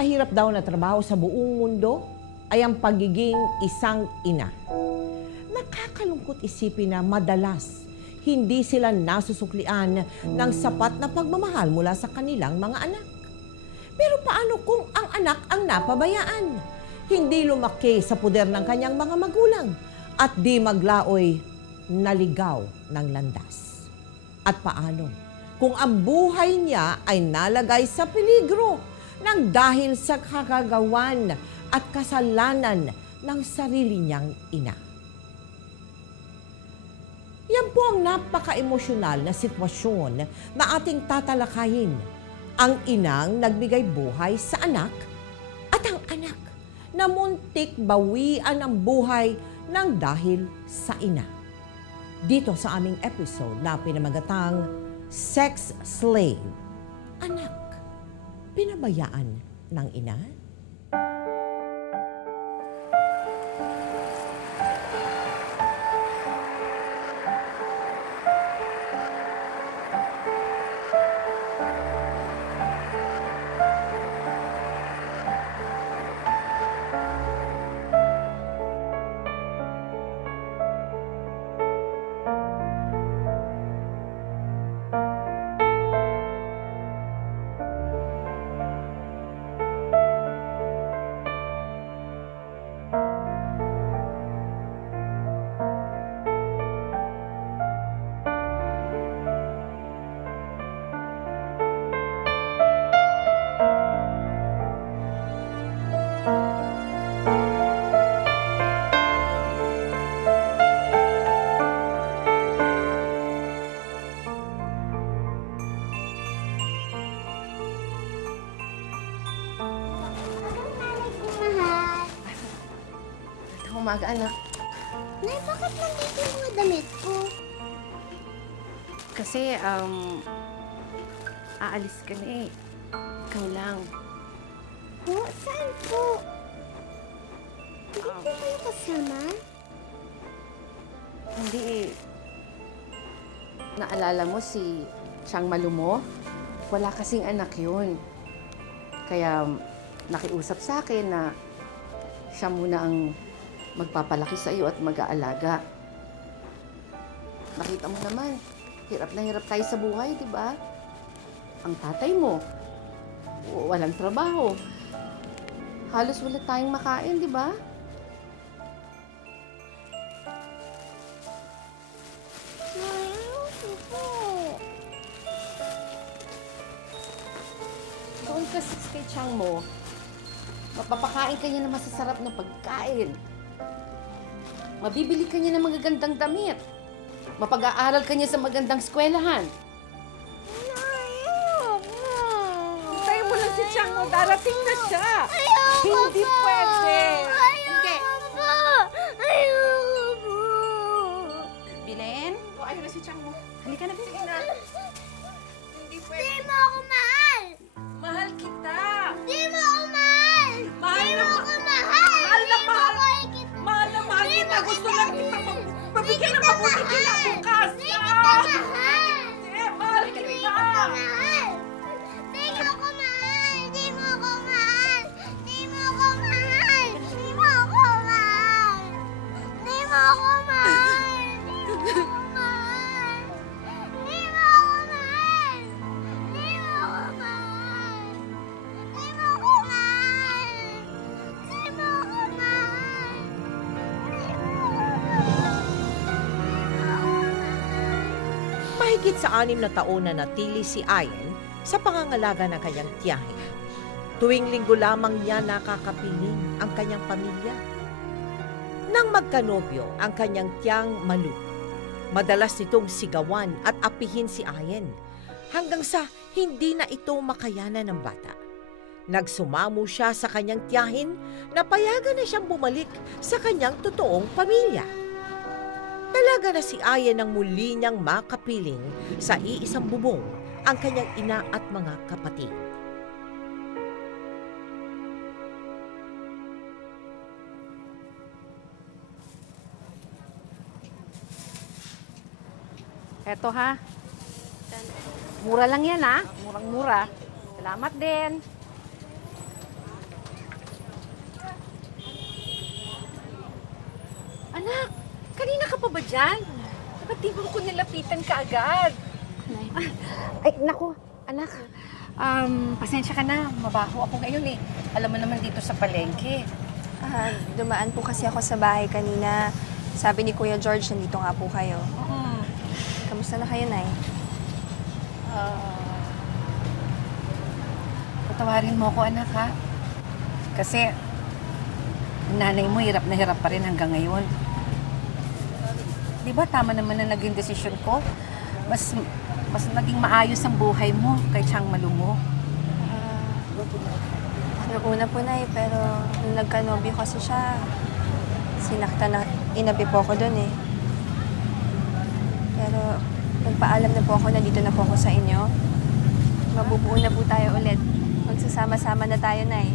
pinakamahirap daw na trabaho sa buong mundo ay ang pagiging isang ina. Nakakalungkot isipin na madalas hindi sila nasusuklian ng sapat na pagmamahal mula sa kanilang mga anak. Pero paano kung ang anak ang napabayaan? Hindi lumaki sa puder ng kanyang mga magulang at di maglaoy naligaw ng landas. At paano kung ang buhay niya ay nalagay sa peligro nang dahil sa kagagawan at kasalanan ng sarili niyang ina? Yan po ang napaka-emosyonal na sitwasyon na ating tatalakayin. Ang inang nagbigay buhay sa anak at ang anak na muntik bawian ang buhay ng dahil sa ina. Dito sa aming episode na pinamagatang Sex Slave. Anak, pinabayaan ng ina? Umaga, anak. Nay, bakit nandito yung mga damit ko? Kasi, aalis ka na eh. Ikaw lang. Po? Saan po? Hindi po kayo kasama? Hindi eh. Naalala mo si Chang Malumo? Wala kasing anak yun. Kaya nakiusap sa akin na siya muna ang magpapalaki sa iyo at mag-aalaga. Nakita mo naman, hirap na hirap tayo sa buhay, di ba? Ang tatay mo, walang trabaho. Halos wala tayong makain, di ba? Nay, ayoko po. Doon kasi kay Chang mo, mapapakain ka niya ng masasarap na pagkain. Mabibili ka niya ng magagandang damit. Mapag-aaral ka niya sa magandang eskwelahan. Nay, ayoko. Tayo mo lang si Chang mo, darating na siya. Ayoko Hindi po. pwede. Hindi. Ayoko po. Ayoko po. Bilen? O, ayun na si Chang mo. Halika na, sige na. Hindi Di pwede. mo ako mahal. Mahal kita. Di mo ako mahal. Mahal Di na mo ma- ako mahal. Mahal na Di mo mahal. ako ikita. Mahal na mahal Di kita. mo Gusto kita lang kita mahal. mabigyan ng Di kita mabuti mahal. kinabukas. Di kita mahal. Hindi, mahal Di kita. kita mahal. Di ako mahal. Di mo ako mahal. Di mo ako mahal. Di mo ako mahal. Di mo ako mahal. Di mo ako mahal. Di mo ako mahal. Di mo ako mahal. Di mo ako mahal. Di mo ako mahal. Mahigit sa 6 na taon na natili si Ayen sa pangangalaga ng kanyang tiyahin. Tuwing linggo lamang niya nakakapiling ang kanyang pamilya. Nang magkanobyo ang kanyang tiyang Malu, madalas nitong sigawan at apihin si Ayen hanggang sa hindi na ito makayanan ng bata. Nagsumamo siya sa kanyang tiyahin na payagan na siyang bumalik sa kanyang totoong pamilya. Talaga na si Ayen nang muli niyang makapiling sa iisang bubong ang kanyang ina at mga kapatid. Eto ha. Mura lang yan ha. Murang-mura. Salamat din. pa ba dyan? Ba't di mo ko nilapitan ka agad? Ay, naku, anak. Pasensya ka na. Mabaho ako ngayon eh. Alam mo naman dito sa palengke. Dumaan po kasi ako sa bahay kanina. Sabi ni Kuya George, nandito nga po kayo. Kamusta na kayo, Nay? Patawarin mo ako, anak, ha? Kasi, ang nanay mo hirap na hirap pa rin hanggang ngayon. Di ba tama naman na naging desisyon ko? Mas naging maayos ang buhay mo kay Chang Malumo. Noong una po, Nay, pero nung nagkanobyo kasi siya, sinaktan na, inabi po ako doon eh. Pero nagpaalam na po ako, nandito na po ako sa inyo. Mabubuo na po tayo ulit. Magsasama-sama na tayo, Nay.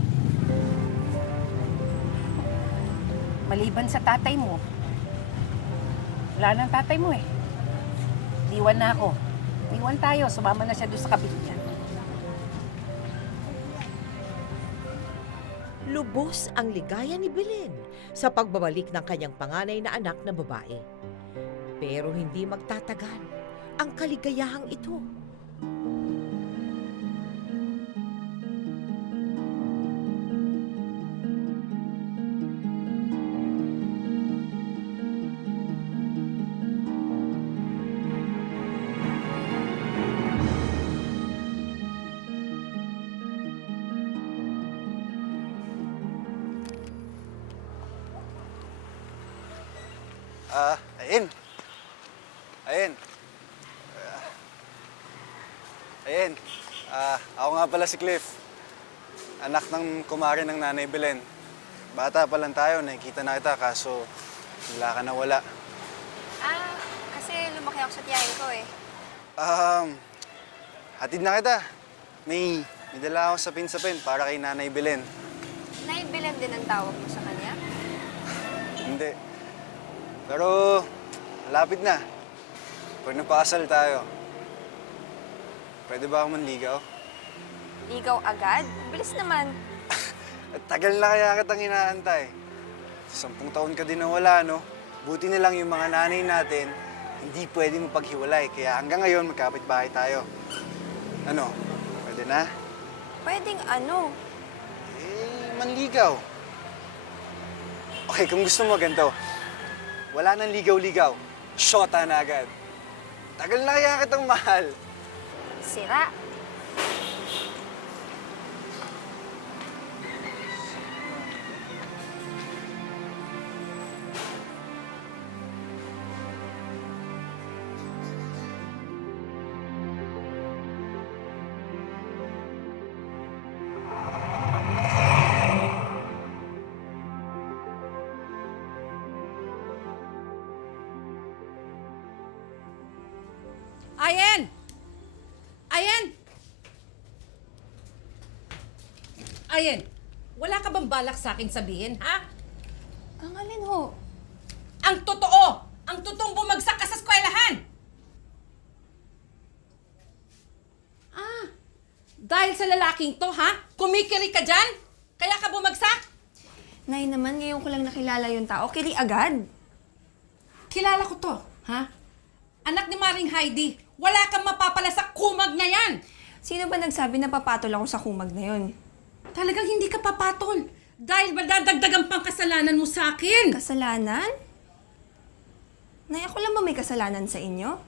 Maliban sa tatay mo. Wala nang tatay mo eh. Iwan na ako. Iwan tayo. Sumama na siya doon sa kabit niya. Lubos ang ligaya ni Belen sa pagbabalik ng kanyang panganay na anak na babae. Pero hindi magtatagal ang kaligayahang ito. Ayun. Ayun. Ayun. Ako nga pala si Cliff. Anak ng kumare ng nanay Belen. Bata pa lang tayo, nakikita na kita, kaso wala ka na wala. Kasi lumaki ako sa tiyahin ko eh. Hatid na kita. May dala ako sapin-sapin para kay nanay Belen. Nay, Belen din ang tawag mo sa kanya? Hindi. Pero, malapit na. Pag napakasal tayo, pwede ba ako manligaw? Ligaw agad? Bilis naman. At tagal na kaya kitang inaantay. 10 taon ka din nawala, no? Buti na lang yung mga nanay natin, hindi pwede mo paghiwalay. Kaya hanggang ngayon, magkapit-bahay tayo. Ano? Pwede na? Pwedeng ano? Manligaw. Okay, kung gusto mo ganito, wala nang ligaw-ligaw. Shota na agad. Tagal na kaya kitang mahal. Sira. Ayen! Ayen! Ayen, wala ka bang balak sa akin sabihin, ha? Ang alin ho? Ang totoo! Ang totoong bumagsak ka sa eskwelahan! Dahil sa lalaking to, ha? Kumikiri ka dyan? Kaya ka bumagsak? Nay naman, ngayon ko lang nakilala yung tao. Kili agad. Kilala ko to, ha? Anak ni Maring Heidi. Wala kang mapapala sa kumag na yan! Sino ba nagsabi na papatol ako sa kumag na yun? Talagang hindi ka papatol. Dahil ba dadagdagan pang kasalanan mo sa akin? Kasalanan? Nay, ako lang ba may kasalanan sa inyo?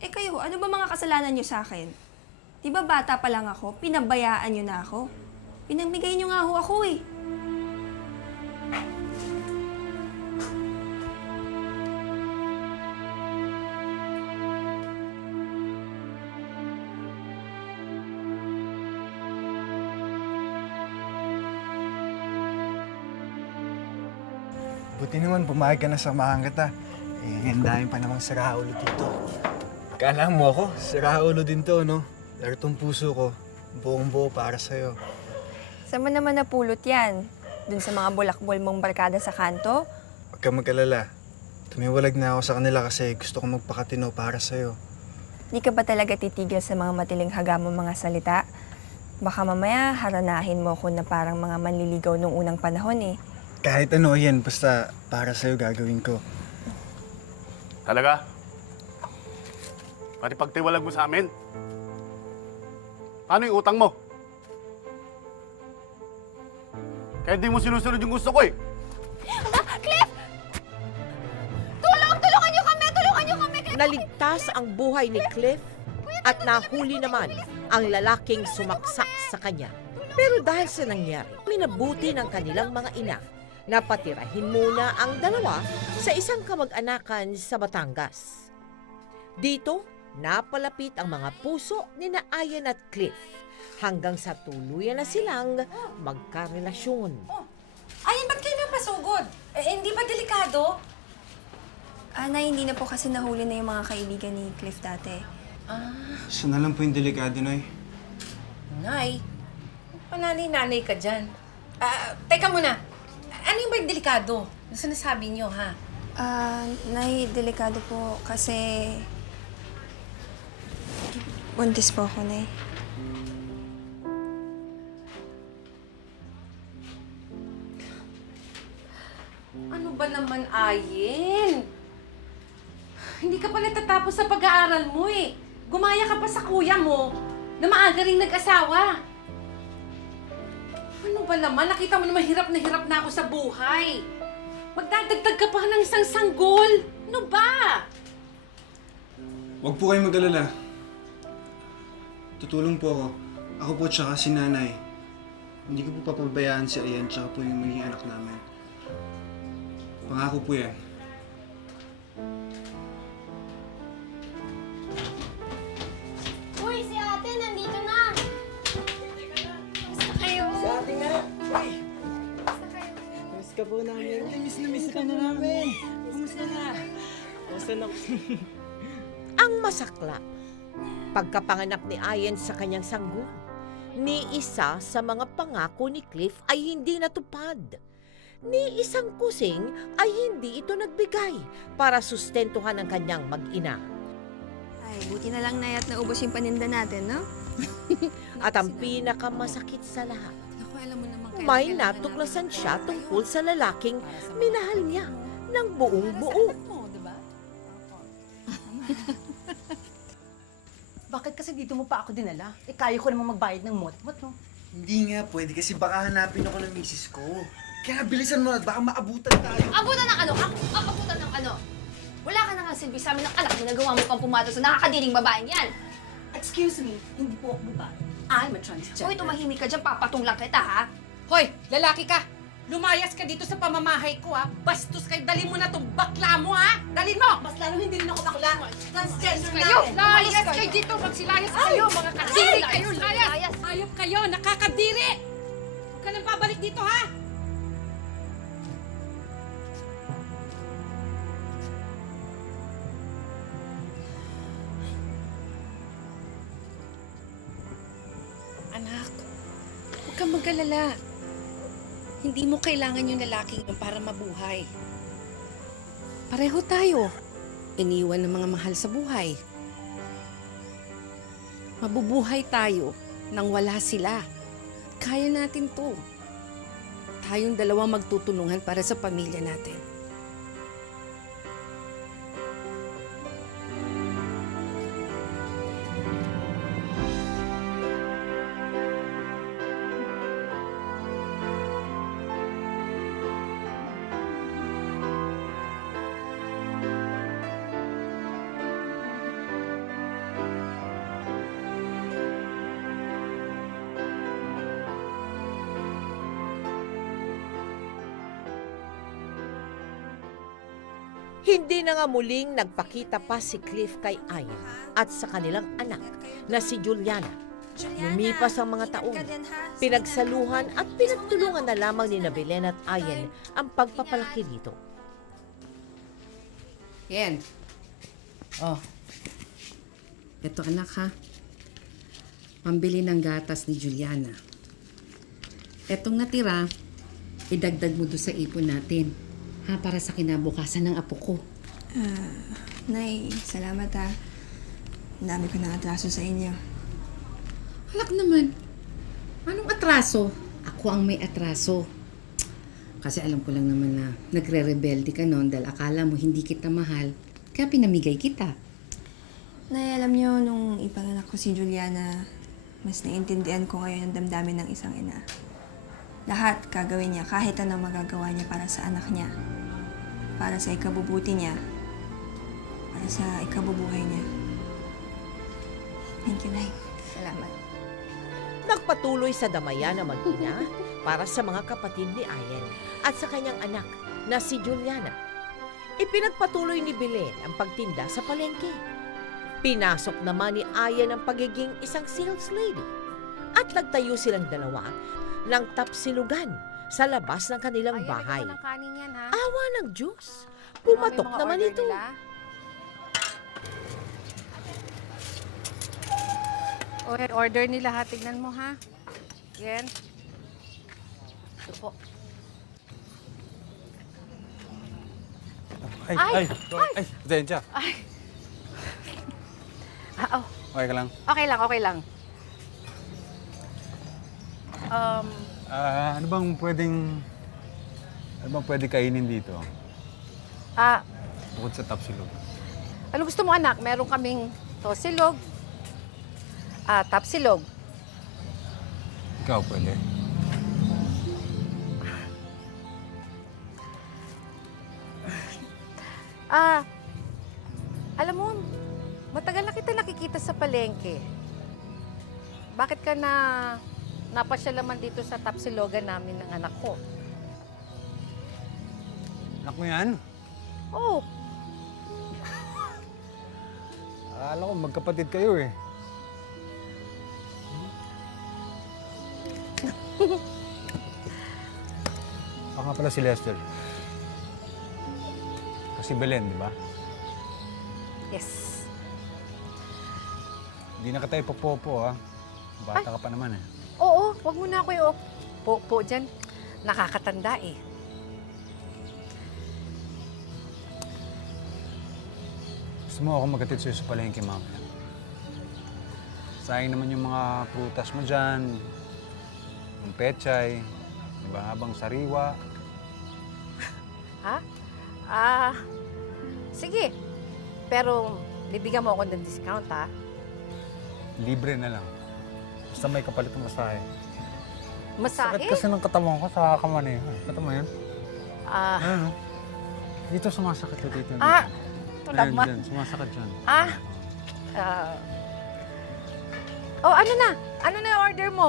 Eh kayo, ano ba mga kasalanan nyo sa akin? Di ba bata pa lang ako, pinabayaan nyo na ako? Pinamigay nyo nga ho ako eh. Buti naman, pumayag ka na samahan kita. Ang dami pa namang siraulo dito. Kala mo ako, siraulo din to, no? Pero itong puso ko, buong-buo para sa'yo. Saan mo naman napulot yan? Dun sa mga bulakbol mong barkada sa kanto? Huwag ka mag-alala. Tumiwalag na ako sa kanila kasi gusto ko magpakatino para sa'yo. Di ka ba talaga titigil sa mga matiling hagamong mga salita? Baka mamaya haranahin mo ko na parang mga manliligaw nung unang panahon eh. Kahit ano yan, basta para sa'yo gagawin ko. Talaga? Pati pagtiwalag mo sa amin? Paano yung utang mo? Kaya di mo sinusunod yung gusto ko eh. Cliff! Tulong! Tulungan niyo kami! Tulungan niyo kami! Cliff! Naligtas ang buhay ni Cliff at nahuli naman ang lalaking sumaksak sa kanya. Pero dahil sa nangyari, minabuti ng kanilang mga ina na patirahin muna ang dalawa sa isang kamag-anakan sa Batangas. Dito, napalapit ang mga puso ni na Ayan at Cliff hanggang sa tuluyan na silang magkarelasyon. Ayan, ba't kayo napasugod? Hindi ba delikado? Nay, hindi na po kasi nahuli na yung mga kaibigan ni Cliff dati. Isa na lang po yung delikado, Nay. Nay, pananay-nanay ka dyan. Teka muna. Ano yung ba yung delikado? Ano sinasabi niyo, ha? Nay, delikado po kasi... buntis po ako, Nay. Ano ba naman, Ayen? Hindi ka pa natatapos sa pag-aaral mo eh. Gumaya ka pa sa kuya mo na maaga rin nag-asawa. Ano ba naman? Nakita mo naman hirap na ako sa buhay. Magdadagdag ka pa ng isang sanggol. Ano ba? Huwag po kayong mag-alala. Tutulong po ako. Ako po tsaka si Nanay. Hindi ko po papabayaan si Ayan tsaka po yung magiging anak namin. Pangako po yan. Uy, si ate, nandito na! Basta kayo. Ate nga! Uy! Miss ka po namin. Miss ka na namin. Kumusta na? Kumusta na? Ang masakla, pagkapanganak ni Ayan sa kanyang sanggol, ni isa sa mga pangako ni Cliff ay hindi natupad. Ni isang kusing ay hindi ito nagbigay para sustentuhan ang kanyang mag-ina. Ay, buti na lang, Nay, at naubos yung paninda natin, no? At ang pinakamasakit sa lahat, Naku, alam mo naman may natuklasan siya tungkol sa lalaking minahal niya ng buong buo. mo, di ba? Bakit kasi dito mo pa ako dinala? Eh, kaya ko namang magbayad ng mot-mot, no? Hindi nga pwede kasi baka hanapin ako ng misis ko. Kaya bilisan mo na, baka maabutan tayo. Abutan ng ano? Abutan ng ano? Wala ka na nga silbi sa amin ng anak na nagawa mo pang pumato sa nakakadiring babaeng yan. Excuse me, hindi po ako babae. I'm a transgender. Hoy, tumahimik ka dyan, papatong lang kita, ha? Hoy, lalaki ka! Lumayas ka dito sa pamamahay ko, ha? Bastos kayo! Dalhin mo na tong bakla mo, ha? Dalhin mo! Mas lalo hindi rin ako bakla. Transgender Kayo! namin. Layas kayo dito! Magsilayas kayo! Mga kadiri kayo! Layas! Layas. Ayop kayo! Nakakadiri! Huwag ka nang babalik dito, ha? Anak, huwag kang mag-alala. Hindi mo kailangan yung lalaking yun para mabuhay. Pareho tayo. Iniwan ng mga mahal sa buhay. Mabubuhay tayo nang wala sila. Kaya natin to. Tayong dalawa magtutulungan para sa pamilya natin. Hindi na nga muling nagpakita pa si Cliff kay Ayan at sa kanilang anak na si Juliana. Lumipas ang mga taon, pinagsaluhan at pinagtulungan na lamang ni Belen at Ayan ang pagpapalaki nito. Yan. Oh. Ito anak ha. Pambili ng gatas ni Juliana. Etong natira, idagdag mo doon sa ipon natin. Ha, para sa kinabukasan ng apo ko. Nay, salamat, ha. Ang dami ko na atraso sa inyo. Halak naman. Anong atraso? Ako ang may atraso. Kasi alam ko lang naman na nagre-rebelde ka noon dahil akala mo hindi kita mahal. Kaya pinamigay kita. Nay, alam niyo, nung ipanganak ko si Juliana, mas naiintindihan ko ngayon ang damdamin ng isang ina. Lahat gagawin niya, kahit anong magagawa niya para sa anak niya. Para sa ikabubuti niya. Para sa ikabubuhay niya. Thank you, Nay. Salamat. Nagpatuloy sa damayan ng mag-ina para sa mga kapatid ni Ayen at sa kanyang anak na si Juliana. Ipinagpatuloy ni Belen ang pagtinda sa palengke. Pinasok naman ni Ayen ang pagiging isang sales lady at nagtayo silang dalawa ng tapsilugan sa labas ng kanilang bahay. Ayaw ng kanin yan, ha? Awa ng Diyos, pumatok May mga naman order ito. nila. O, order nila, ha? Tignan mo, ha? Yan. Ito po. Ay! Zensya. Ah, oh. Okay ka lang? Okay lang, okay lang. Ano bang pwede kainin dito? Bukod sa tapsilog. Ano gusto mo, anak? Meron kaming tosilog, tapsilog. Ikaw pwede. Alam mo, matagal na kita nakikita sa palengke. Bakit ka napasyal naman dito sa tapsilogan namin ng anak ko? Anak mo yan? Oh, Akala ko magkapatid kayo eh. Ako nga pala si Lester. Kasi Belen, di ba? yes. Hindi na kita ipopopo, ha? Bata ka pa naman eh. Oo, wag mo na ako yung po dyan. Nakakatanda eh. Gusto mo ako maghatid sa'yo sa palengke, mamaya. Sayang naman yung mga prutas mo dyan. Yung pechay, diba, habang sariwa. Sige. Pero, bibigyan mo ako ng discount, ha? Libre na lang. Basta may kapalit ng masahe. Masahe? Sakit kasi ng katawan ko sa kamaneho. Kata mo yan? Ano? Dito sumasakit na dito. Ito naman. Dyan, sumasakit dyan. Oh, ano na? Ano na yung order mo?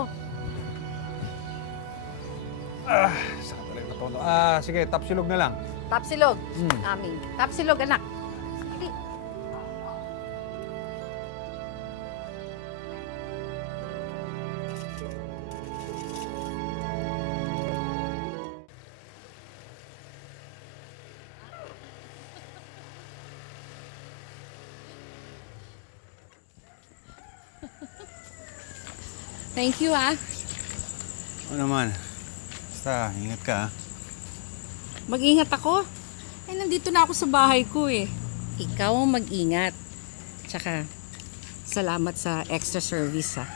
Sakit talaga ng katawan. Sige, tapsilog na lang. Tapsilog. Mm. Tapsilog, anak. Hindi. Thank you, ah. Ano naman? Basta, ingat ka, ha? Mag-ingat ako. Nandito na ako sa bahay ko eh. Ikaw ang mag-ingat. Tsaka, salamat sa extra service, ah.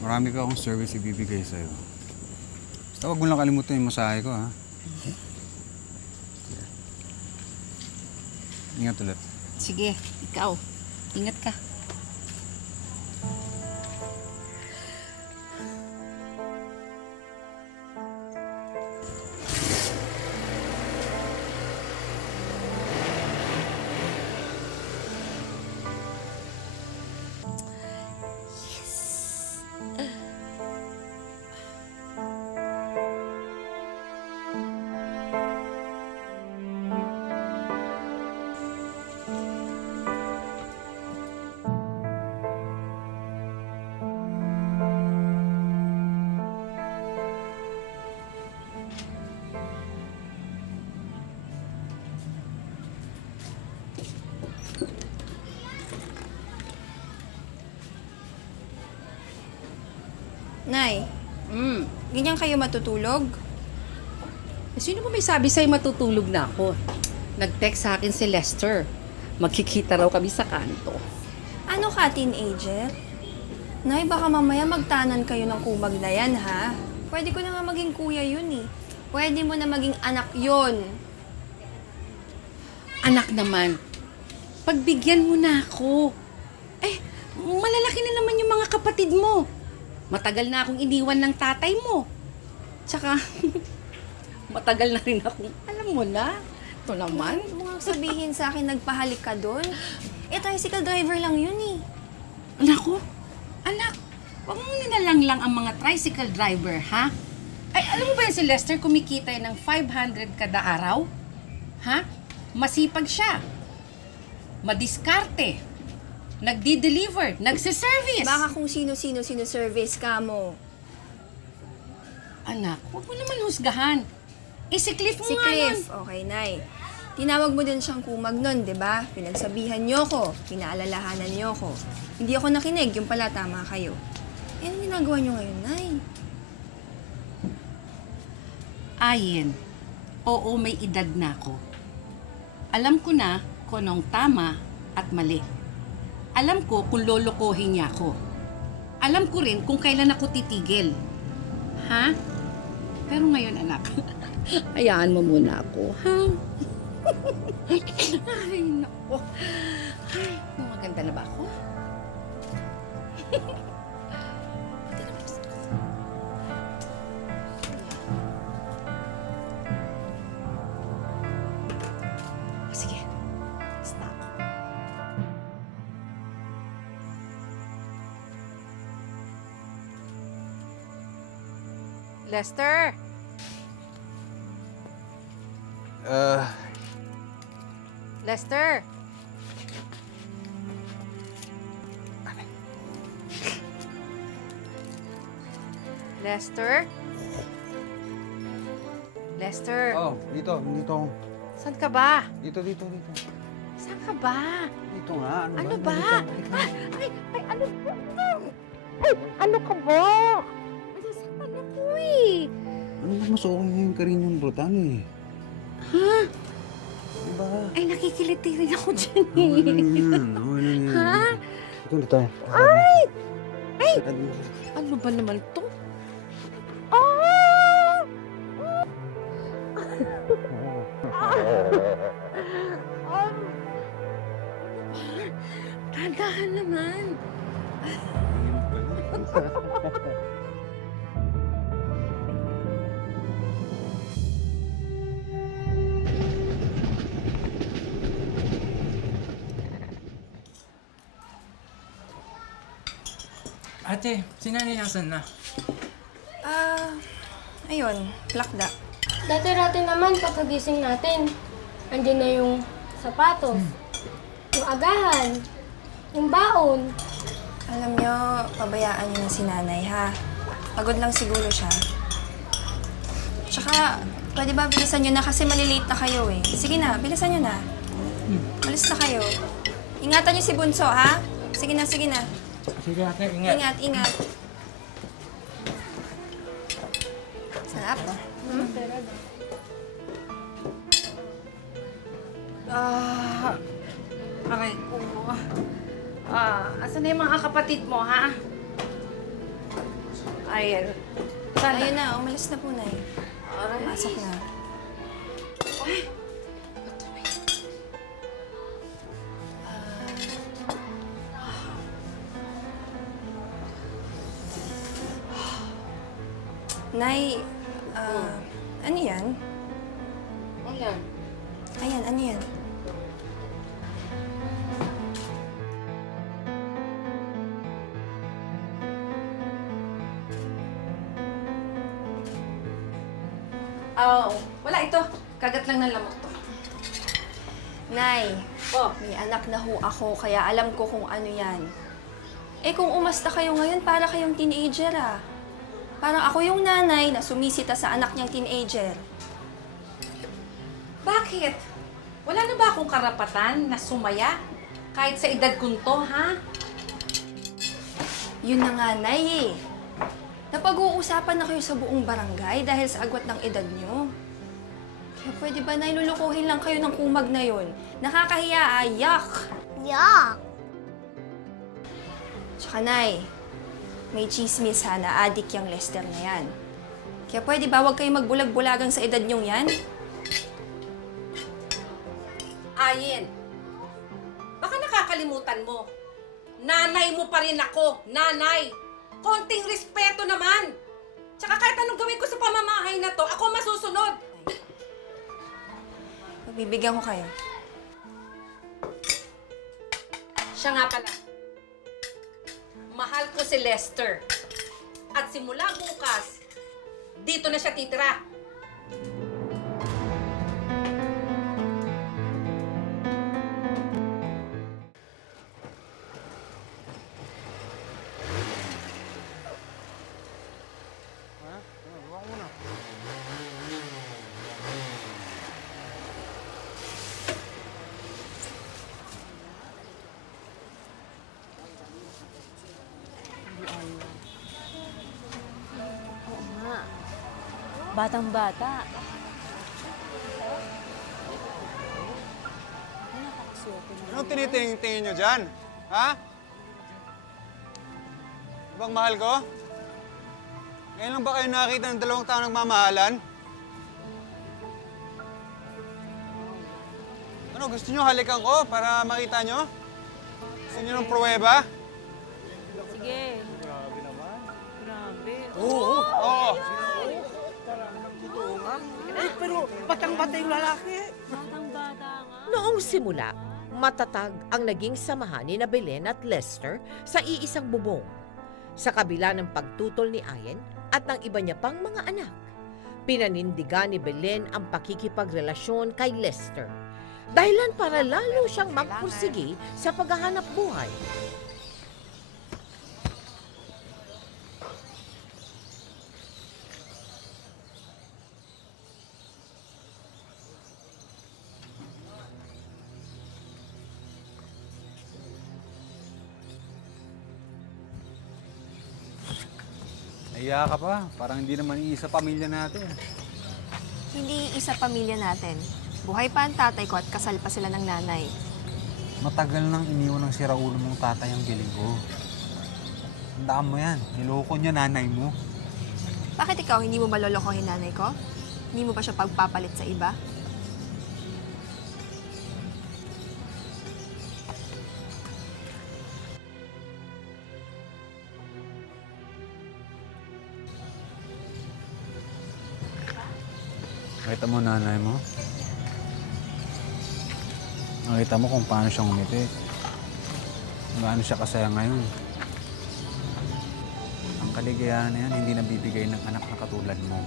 Marami ka akong service ibibigay sa'yo. Basta huwag mo lang kalimutan yung masahe ko, ha? Ingat ulit. Sige, ikaw. Ingat ka. Nay, ganyan kayo matutulog? Sino ba may sabi sa'yo matutulog na ako? Nag-text sa akin si Lester. Magkikita raw kami sa kanto. Ano ka, teenager? Nay, baka mamaya magtanan kayo ng kumag na yan, ha? Pwede ko na nga maging kuya yun, eh. Pwede mo na maging anak yun. Anak naman, pagbigyan mo na ako. Eh, malalaki na naman yung mga kapatid mo. Matagal na akong iniwan ng tatay mo. Tsaka, matagal na rin akong, alam mo na, ito naman. Huwag mo nga sabihin sa akin nagpahalik ka doon. Eh, tricycle driver lang yun eh. Anak, huwag mo nilalang lang ang mga tricycle driver, ha? Ay, alam mo ba yan si Lester kumikita ng 500 kada araw? Ha? Masipag siya. Madiskarte. Nagdi-deliver. Nagsiservice. Baka kung sino-sino sino-service ka mo. Anak, huwag mo naman husgahan. Eh, si Cliff mo Si nga yun. Cliff, okay, Nay. Tinawag mo din siyang kumag nun, di ba? Pinagsabihan niyo ko, pinaalalahanan niyo ko. Hindi ako nakinig, yung pala tama kayo. Eh, ano ginagawa niyo ngayon, Nay? Ayen, oo, may edad na ako. Alam ko na kung anong tama at mali. Alam ko kung lolokohin niya ako. Alam ko rin kung kailan ako titigil. Ha? Pero ngayon, anak, hayaan mo muna ako, ha? Ay, naku. Ay, maganda na ba ako? Sige. Stop. Lester! Lester! Lester? Lester, Oh, dito. saan ka ba? Dito. Saan ka ba? Dito nga. Ano ba? Ay, ano ba? Ay, ano ka ba? Nasasaktan ako eh. Ano ba mas okay ngayon ka rin yung brutal eh? Ha? Diba? Ay, nakikiliti rin ako dyan eh. yan. Ha? Ito na tayo. Ay! Ay! Ano ba naman to? Ah! Dahan naman. Ate, si nanay nasan na? Ayun, plakda. Dati-dati naman pagkagising natin, andyan na yung sapatos, yung agahan, yung baon. Alam niyo, pabayaan niyo na si nanay, ha? Pagod lang siguro siya. Tsaka, pwede ba bilisan niyo na kasi malilate na kayo eh. Sige na, bilisan niyo na. Malis na kayo. Ingatan niyo si Bunso, ha? Sige na, sige na. Sige ate, ingat. Ingat, ingat. Sarap. Aray ko. Asan na yung mga kapatid mo, ha? Ayan. Ayun na, umalis na po, Nay. Pasok na. Nay, ano yan? Ayan. Ayan, ano yan? Wala ito. Kagat lang ng lamok to. Nay, Oh. may anak na ho ako, kaya alam ko kung ano yan. Eh kung umasta kayo ngayon, para kayong teenager ah. Parang ako yung nanay na sumisita sa anak niyang teenager. Bakit? Wala na ba akong karapatan na sumaya? Kahit sa edad kong to, ha? Yun na nga, Nay eh. Napag-uusapan na kayo sa buong barangay dahil sa agwat ng edad niyo. Kaya pwede ba, Nay, lulukuhin lang kayo ng kumag na yun? Nakakahiya, yak! Yuck! Tsaka, Nay, may chismis ha na adik yung Lester na yan. Kaya pwede ba, huwag kayo magbulag-bulagang sa edad niyong yan? Ayen, baka nakakalimutan mo. Nanay mo pa rin ako, nanay. Konting respeto naman. Tsaka kahit anong gawin ko sa pamamahay na to, ako masusunod. Pagbibigyan ko kayo. Siya nga pala. Mahal ko si Lester. At simula bukas, dito na siya titira. Batang-bata. Anong tinitingin nyo dyan? Ha? Ibang mahal ko? Ngayon lang ba kayo nakakita ng 2 taong nagmamahalan? Ano, gusto nyo halikan ko para makita nyo? Gusto nyo ng pruweba? Sige. Grabe naman. Grabe. Oo. Oo. Batang-bata nga. Noong simula, matatag ang naging samahan ni Belen at Lester sa iisang bubong. Sa kabila ng pagtutol ni Ayen at ng iba niya pang mga anak, pinanindigan ni Belen ang pakikipagrelasyon kay Lester. Dahilan para lalo siyang magpursigi sa paghahanap buhay. Naiya ka pa. Parang hindi naman iisa pamilya natin. Hindi isa pamilya natin. Buhay pa ang tatay ko at kasal pa sila ng nanay. Matagal nang iniwan ng siraulo mong tatay ang giling ko. Tandaan mo yan. Niloko niya nanay mo. Bakit ikaw hindi mo malolokohin nanay ko? Hindi mo ba siya pagpapalit sa iba? Nakita mo nanay mo? Nakita mo kung paano siya ngumiti. Gaano siya kasaya ngayon. Ang kaligayahan na yan, hindi nabibigay ng anak na katulad mo.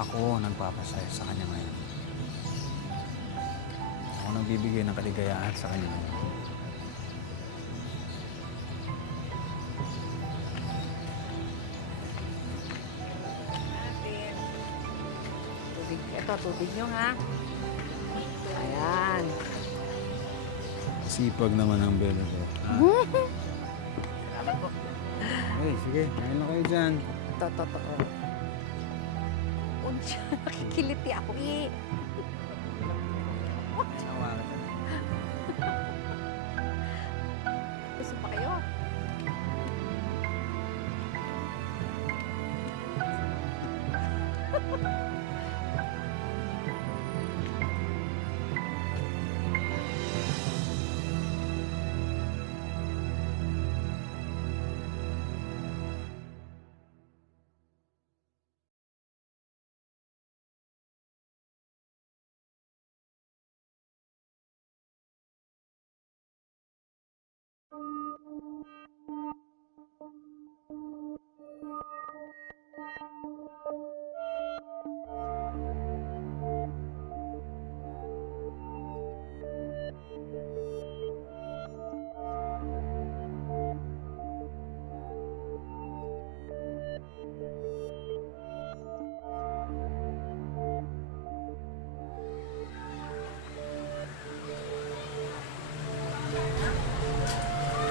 Ako nagpapasaya sa kanya ngayon. Ako nagbibigay ng kaligayahan sa kanya ngayon. Tubig. Ito, tubig nyo, ha? Ayan. Sipag naman ang belo ko. Salamat po. Hey, sige, kain na kayo dyan. Totoo. Unsya, nakikiliti ako, eh. Gusto pa kayo?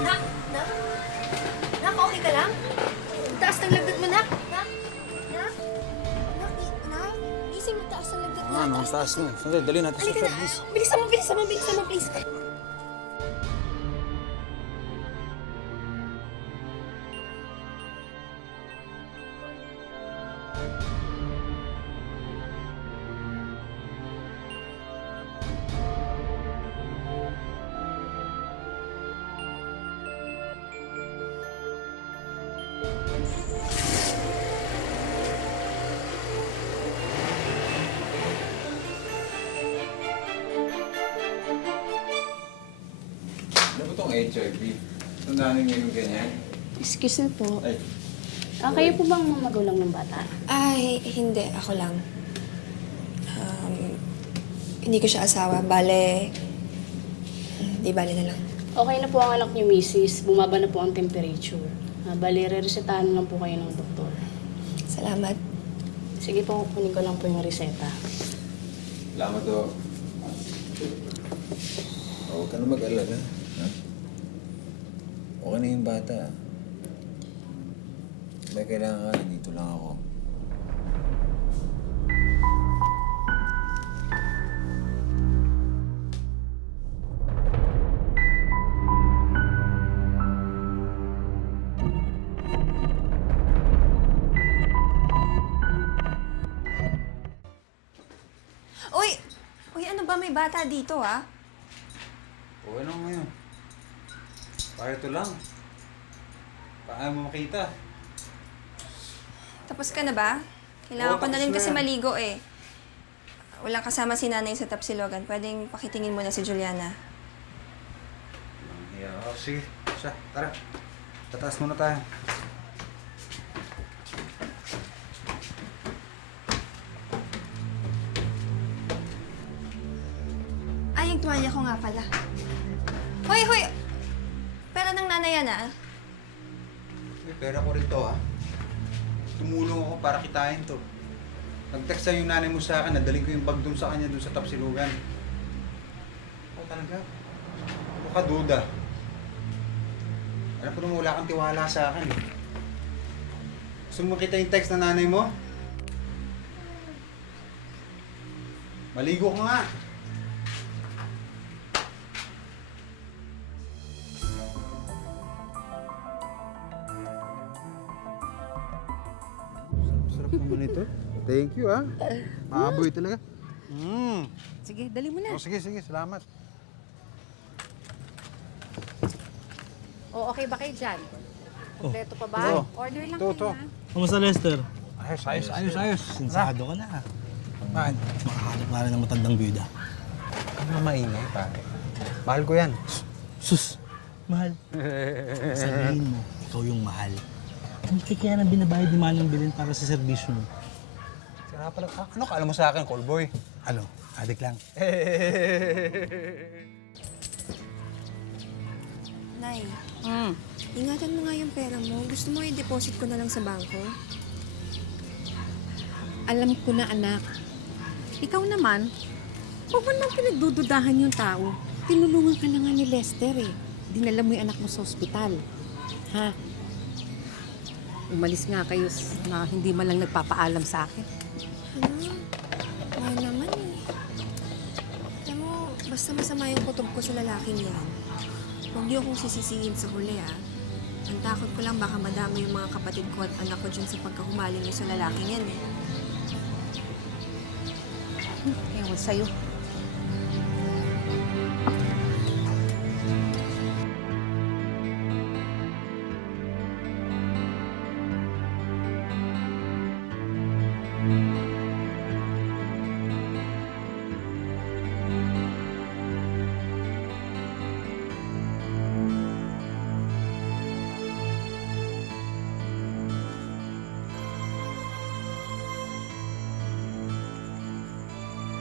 Nak! Nak! Nak, okay ka lang? Ang taas ng lagnat mo, Nak! Nak! Nak! Nak! Gising, mataas ang lagnat mo. Ano, ang taas na. Sandali, dali natin sa Halika na! service. Bilisan mo, please! HIV. Tandaan niyo yung ganyan. Excuse me po. Ay. Kayo po bang mga magulang ng bata? Ay, hindi. Ako lang. Hindi ko siya asawa. Bale, di bale na lang. Okay na po ang anak niyo, Mrs. Bumaba na po ang temperature. Bali, re-resetahan lang po kayo ng doktor. Salamat. Sige po, kunin ko lang po yung reseta. Salamat o. Huwag ka na mag-alala. Ha? Okay na yung bata. May kailangan ka, dito lang ako. Uy! Uy, ano ba? May bata dito, ah? Okay lang ngayon. Para ito lang. Paano mo makita? Tapos ka na ba? Kailangan Oo, ko na rin tapos kasi na. maligo, eh. Walang kasama si nanay sa Tapsilogan. Pwedeng pakitingin mo na si Juliana. Yeah, sige. Siya, tara. Tataas muna tayo. Ay, yung tuwalya ko nga pala. Hoy, hoy! Pera ng nanay yan, ah. May pera ko rin to, ha? Tumulong ako para kitain to. Nag-text yung nanay mo sa akin, nadaling ko yung bag dun sa kanya dun sa Tapsilugan. Oh, talaga? Ano ka duda? Alam ko naman wala kang tiwala sa akin, eh. Gusto mo makita yung text ng nanay mo? Maligo ka nga. Sarap naman ito. Thank you, ah. Maaboy talaga. Sige, dali mo na. Oh, sige, sige. Salamat. O, okay ba kayo dyan? Kompleto pa ba? Oo. Order lang Ito, kayo, ito. ha? Kamusta, Lester? Ayos. Sinsado ka na. Bakit? Makahanap nga rin ng matandang bida. Ano na maingay, pare? Mahal ko yan. Sus, mahal. Sabihin mo, ikaw yung mahal. Ang laki kaya na binabayad ni Manong Bilin para sa serbisyo mo. Sira pala. Ano ka alam mo sa akin, callboy? Ano, adik lang. Nay, ingatan mo nga yung pera mo. Gusto mo i-deposit ko na lang sa bangko? Alam ko na, anak. Ikaw naman, huwag mo nang pinagdududahan yung tao. Tinulungan ka na nga ni Lester, eh. Dinala mo yung anak mo sa ospital. Ha? Umalis nga kayo na hindi man lang nagpapaalam sa akin. Ano? Mahal naman, eh. Alam mo, basta masama yung kutob ko sa lalaking yan. Huwag niyo akong sisisihin sa huli, ah. Ang takot ko lang baka madama yung mga kapatid ko at anak ko dyan sa pagkahumaling niyo sa lalaking yan, eh. Ewan sa'yo.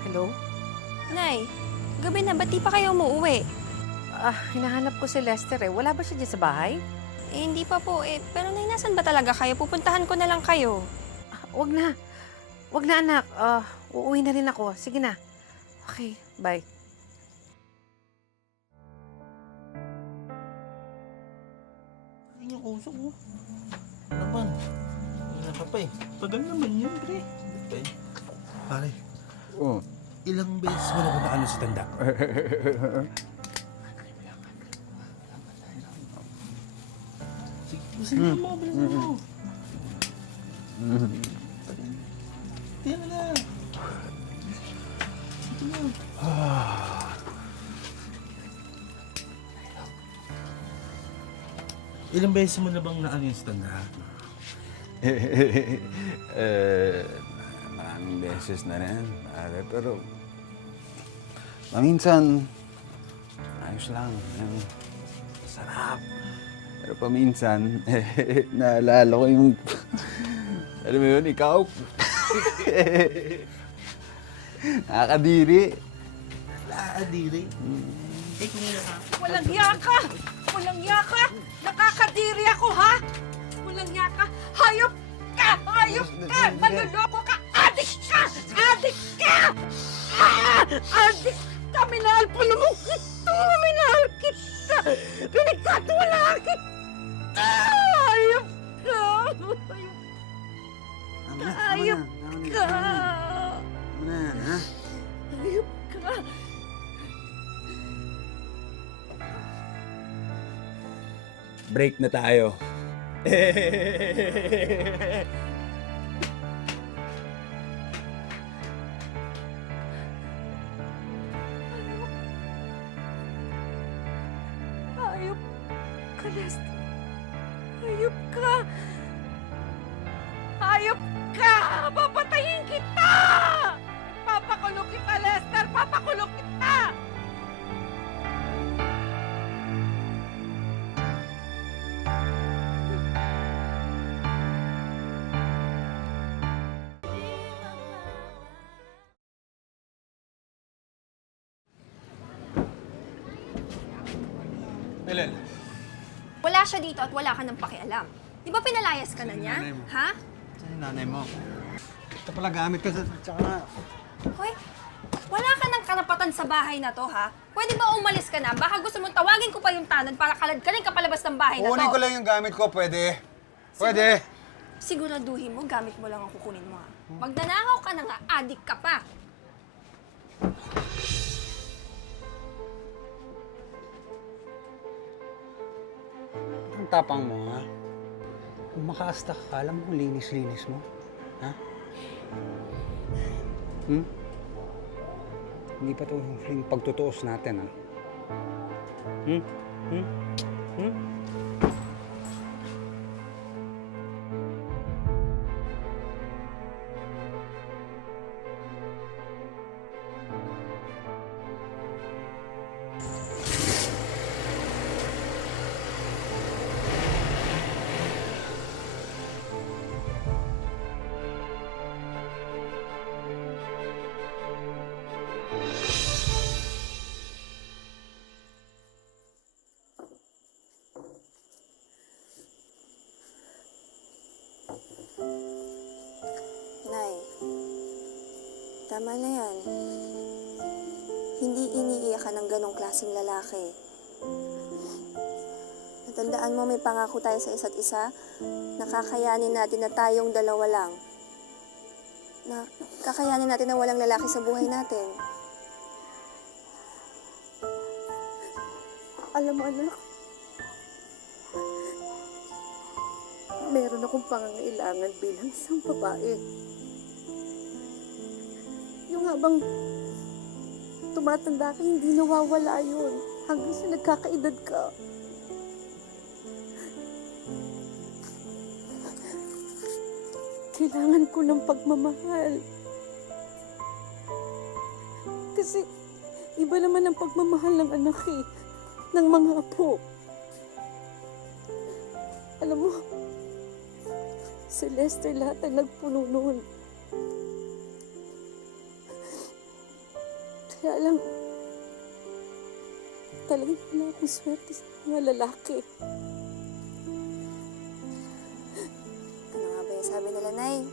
Hello? Nay, gabi na, ba't di pa kayo umuwi? Hinahanap ko si Lester, eh. Wala ba siya dyan sa bahay? Eh, hindi pa po, eh. Pero nay, nasan ba talaga kayo? Pupuntahan ko na lang kayo. Wag na. Wag na, anak. Uuwi na rin ako. Sige na. Okay, bye. Ay, yung usok mo. Ano ba? Hindi ka pa eh. Tagal naman yun, pre. Pare, Oo. ilang beses mo na ba naano si Tanda? Sige, mo, bilis mo. Tiyan na. Ito na. Ilang beses mo na bang naano yung si Tanda? Maraming beses na rin, pare. Pero, minsan, ayos lang. Sarap. Pero paminsan, naalala ko yung... alam mo yun, ikaw? Nakakadiri. Nakakadiri. Eh kung Walang hiya ka! Walang hiya ka! Nakakadiri ako, ha? Walang hiya ka! Hayop ka! Hayop ka! Manluloko ka! Adik ka! Adik ka! Adik ka! Minahal pa naman kita! Minahal kita! Pinagkatiwalaan kita! Hayop ka! Hayop ka! Hayop ka! Break na tayo. Hayop ka, Lester. Hayop ka! Hayop ka! Papatayin kita! Papakulong kita, Lester! Papakulong kita! Belen, Wala siya dito at wala ka nang pakialam. Di ba pinalayas ka na niya? nanay mo. Ha? saan yung nanay mo? Ito pala gamit ko sa... Tsaka... Hoy, wala ka ng karapatan sa bahay na to, ha? Pwede ba umalis ka na? Baka gusto mong tawagin ko pa yung tanod para kaladkarin ka palabas ng bahay na to. Kukunin ko lang yung gamit ko, pwede? Pwede? Siguraduhin mo, gamit mo lang ang kukunin mo, ha? Magnanakaw ka na nga, adik ka pa. Ang tapang mo, ha? Kung makaasta ka, alam mo, linis-linis mo. Ha? Hindi pa ito yung huling pagtutuos natin, ha? Nay, tama na yan. Hindi iniiyakan ng ganong klaseng lalaki. Natandaan mo may pangako tayo sa isa't isa, nakakayanin natin na tayong dalawa lang. Na kakayanin natin na walang lalaki sa buhay natin. Alam mo, anak, meron akong pangangailangan bilang isang babae. Yung habang tumatanda ka, hindi nawawala yun. Hanggang sa nagkakaedad ka. Kailangan ko ng pagmamahal. Kasi iba naman ang pagmamahal ng anak eh. Ng mga apo. Alam mo, si Lester lahat ang nagpuno noon. Kaya lang, talagang wala akong swerte sa mga lalaki. Ano nga ba yung sabi nila, Nay?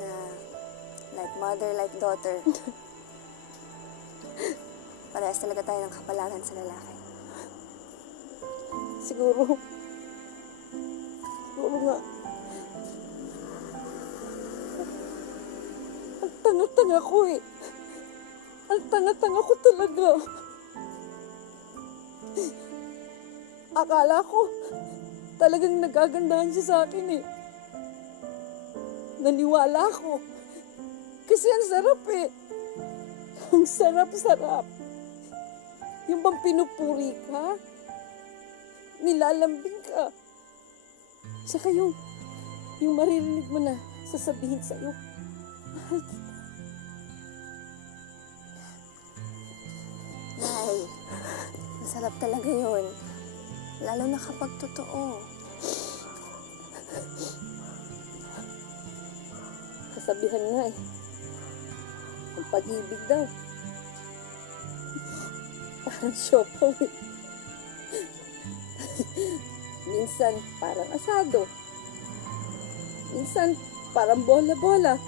Na like mother, like daughter. Parehas talaga tayo ng kapalaran sa lalaki. Siguro nga, ang tanga-tanga ko eh. Ang tanga-tanga ko talaga. Akala ko, talagang nagagandahan siya sa akin eh. Naniwala ako. Kasi ang sarap eh. Ang sarap-sarap. Yung bang pinupuri ka, nilalambing ka. Saka yung maririnig mo na sasabihin sa'yo, mahal kita. Nay, masarap talaga yun. Lalo na kapag totoo. Kasabihan nga eh. Ang pag-ibig daw. Parang siopaw eh. Minsan parang asado. Minsan parang bola-bola.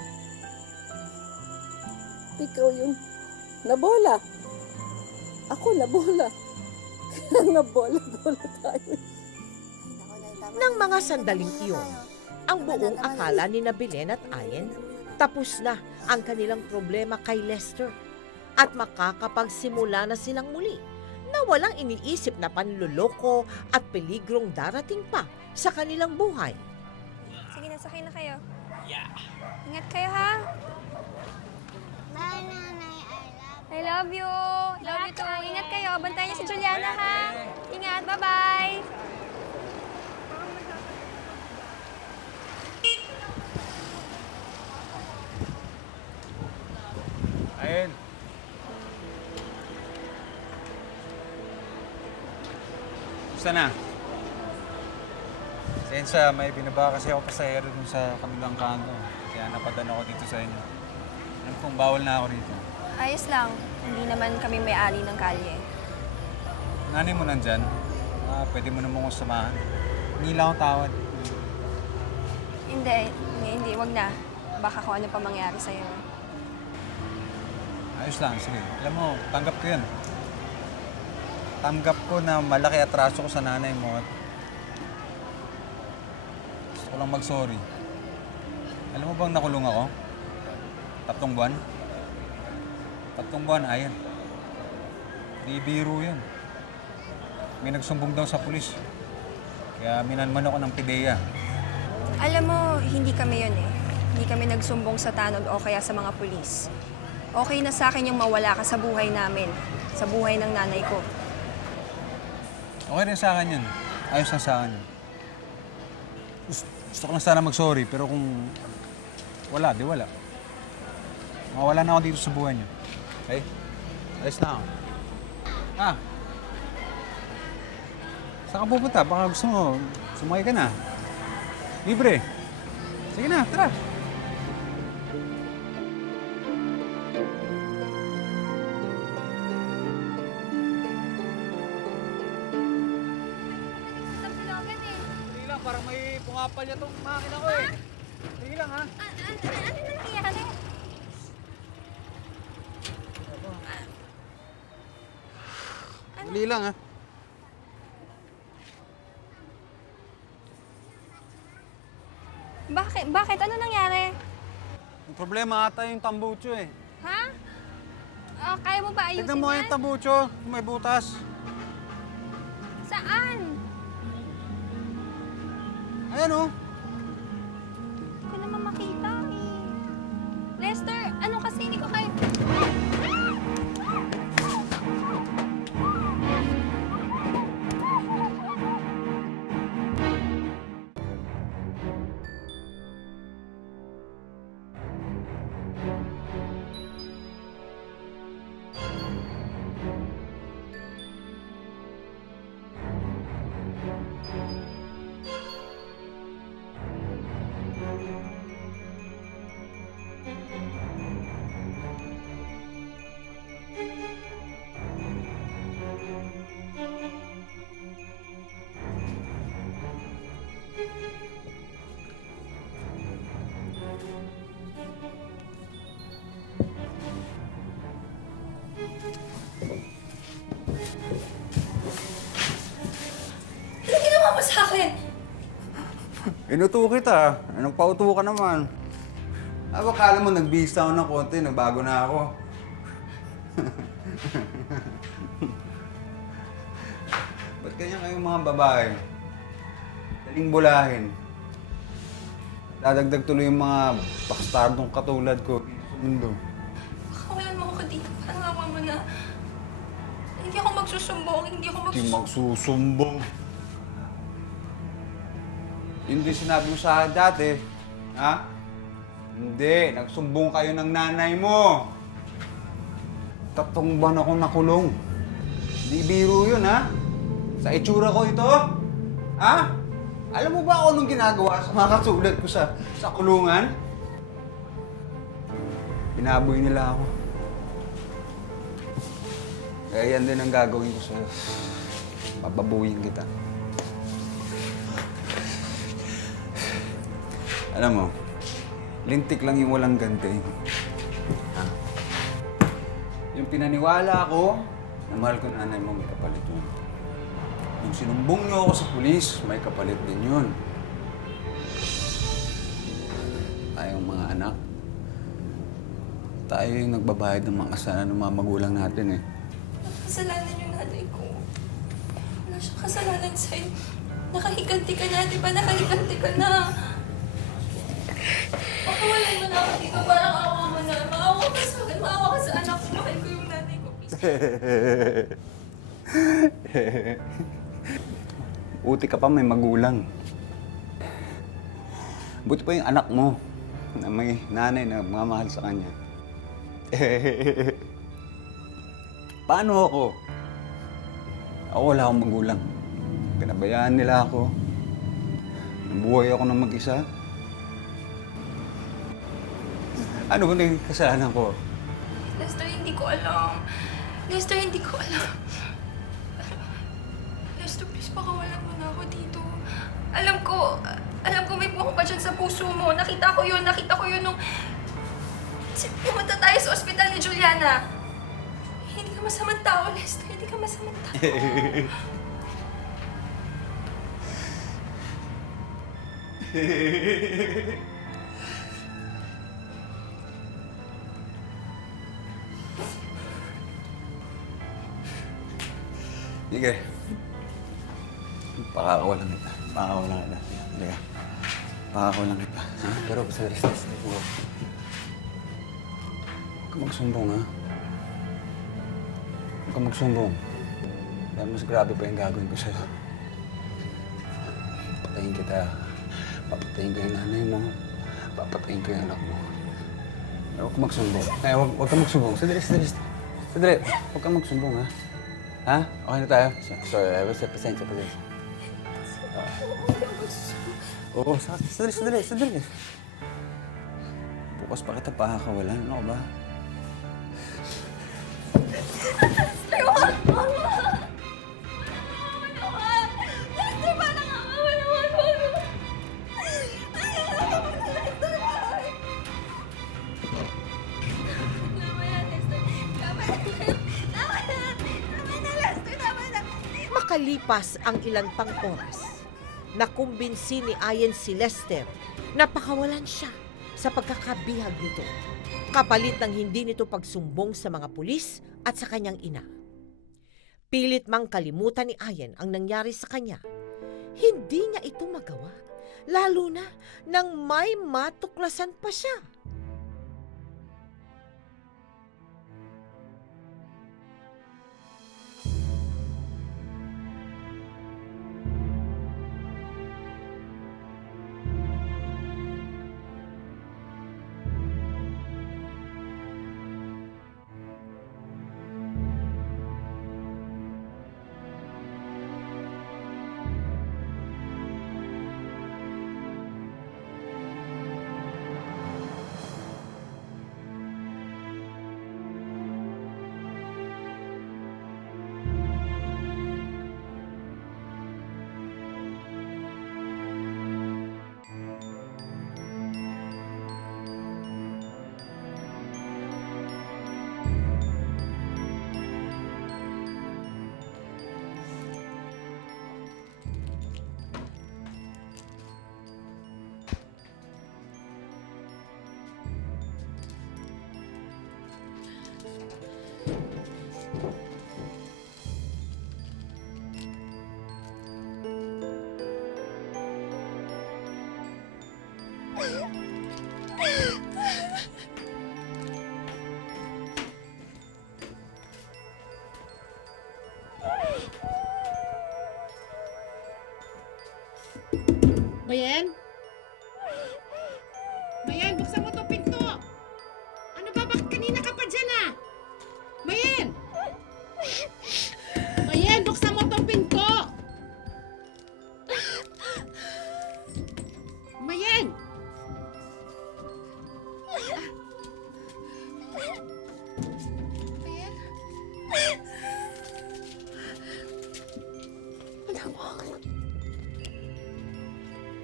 Ikaw yung nabola. Ako nabola. Kaya nga bola-bola tayo. Nang mga sandaling iyon, ang buong akala ni na Belen at Ayen, tapos na ang kanilang problema kay Lester at makakapagsimula na silang muli na walang iniisip na panluloko at peligrong darating pa sa kanilang buhay. Sige na, sakay na kayo. Ingat kayo, ha? Bye, Nanay. I love you. Love you too. Ingat kayo. Bantayan niyo si Juliana, ha? Ingat. Bye-bye. Ayun. Gusto na? Sensa, may binaba kasi ako pasahero dun sa kabilang kanto. Kaya napadaan ako dito sa inyo. Alam kong bawal na ako rito. Ayos lang. Hindi naman kami may-ari ng kalye. Nanay mo nandyan? Pwede mo naman akong samahan. Hindi lang ako tawad. Hindi. Wag na. Baka kung ano pa mangyari sa'yo. Ayos lang, sige. Alam mo, tanggap ko yun. Tanggap ko na malaki atraso ko sa nanay mo at gusto ko lang mag-sorry. Alam mo bang nakulong ako? 3 buwan? 3 buwan, ayan. Di biro yun. May nagsumbong daw sa pulis. Kaya minanman ako ng PIDEA. Alam mo, hindi kami yun eh. Hindi kami nagsumbong sa tanod o kaya sa mga pulis. Okay na sa akin yung mawala ka sa buhay namin. Sa buhay ng nanay ko. Okay rin sa akin yun. Ayos na sa akin yun. Gusto ko lang sana mag-sorry, pero kung wala, di wala. Mawala na ako dito sa buhay niyo. Okay? Ayos na ako. Saan ka pupunta? Baka gusto mo, sumakay ka na. Libre. Sige na, tara. Sige lang, parang may pungapal niya tong makina ko eh. Sige lang ha. Ano nangyayari? Dali lang ha. Bakit? Ano nangyari? Yung problema ata yung tambucho eh. Ha? Kaya mo ba ayusin Tignan mo yung tambucho, may butas. Saan? Ayan oh. Hindi ko naman makita eh. Lester, ano kasi hindi ko kayo... Ano ginawa mo sa akin? Inuto kita. Anong pauto ka naman? Akala mo nagbihis ako ng konti, nagbago na ako. Ba't kanya kayong mga babae? Daling bulahin. Dadagdag tuloy yung mga bastardong katulad ko sa mundo. Kawalan mo ako dito. Parang awa mo na. Hindi ako magsusumbong. Hindi Hindi magsusumbong. Hindi sinabi mo sa akin dati. Ha? Hindi. Nagsumbong kayo ng nanay mo. 3 buwan ako nakulong. Di biro yun, ha? Sa itsura ko ito? Ha? Alam mo ba ako anong ginagawa sa mga katulad ko sa kulungan? Binaboy nila ako. Kaya yan din ang gagawin ko sa'yo. Papabuyin kita. Alam mo, lintik lang yung walang ganti. Ha? Yung pinaniwala ko na mahal ko nanay mo, may kapalit yun. Yung sinumbong niyo ako sa pulis, may kapalit din yun. Tayong mga anak, tayo yung nagbabayad ng mga kasalanan ng mga magulang natin eh. Kasalanan yung nanay ko. Wala siyang kasalanan sa'yo. Nakahiganti ka na, di ba? Nakahiganti ka na. Pakawalan mo na ako dito. Parang awa mo na. Maawa ka sa akin. Maawa ka sa anak ko. Mahal ko yung nanay ko. Uti ka pa may magulang. Buti pa yung anak mo na may nanay na mamahal sa kanya. Paano ako? Ako wala akong magulang. Pinabayaan nila ako. Nabuhay ako ng mag-isa. Ano ba naging kasalanan ko? Lester, hindi ko alam. Lester, hindi ko alam. Lester, please, pakawalan mo na ako dito. Alam ko may buhok pa dyan sa puso mo. Nakita ko yun nung... Pumunta tayo sa ospital ni Juliana. Hindi ka masamang tao, Lester. Hindi ka masamang tao. Sige. Pakakawalan kita. Pakakawalan kita. Halika. Pakakawalan kita. Ha? Pero basta rest. Huwag ka magsumbong, ha? Huwag ka magsumbong. Dahil mas grabe pa yung gagawin ko sa'yo. Patayin kita. Papatayin ko yung nanay mo. Papatayin ko yung anak mo. Pero huwag ka magsumbong. Ay, huwag ka magsumbong. Sadali. Huwag ka magsumbong, ha? Ha? Okay na tayo? Sorry, pasensya. Oo, sadali. Bukas pa kita pakakawalan. Ano ka ba? Makalipas ang ilan pang oras, nakumbinsi ni Ayen si Lester na pakawalan siya sa pagkakabihag nito, kapalit ng hindi nito pagsumbong sa mga pulis at sa kanyang ina. Pilit mang kalimutan ni Ayen ang nangyari sa kanya. Hindi niya ito magawa, lalo na nang may matuklasan pa siya.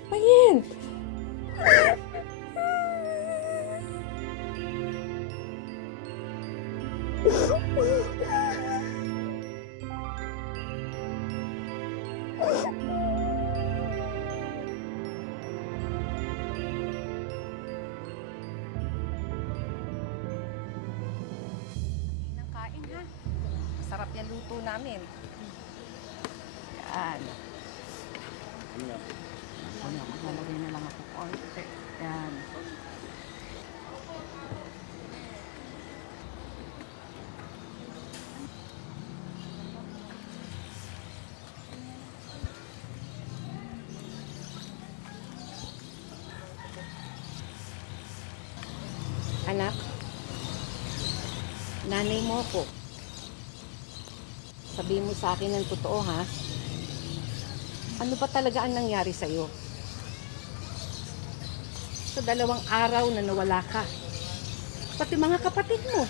Ayan! Ng kain ha. Masarap yung luto namin. Yan. Maglalagay na lang ako konti. Yan. Anak, nanay mo ako. Sabihin mo sa akin ng totoo, ha? Ano ba talaga ang nangyari sa'yo? Sa 2 araw na nawala ka. Pati mga kapatid mo,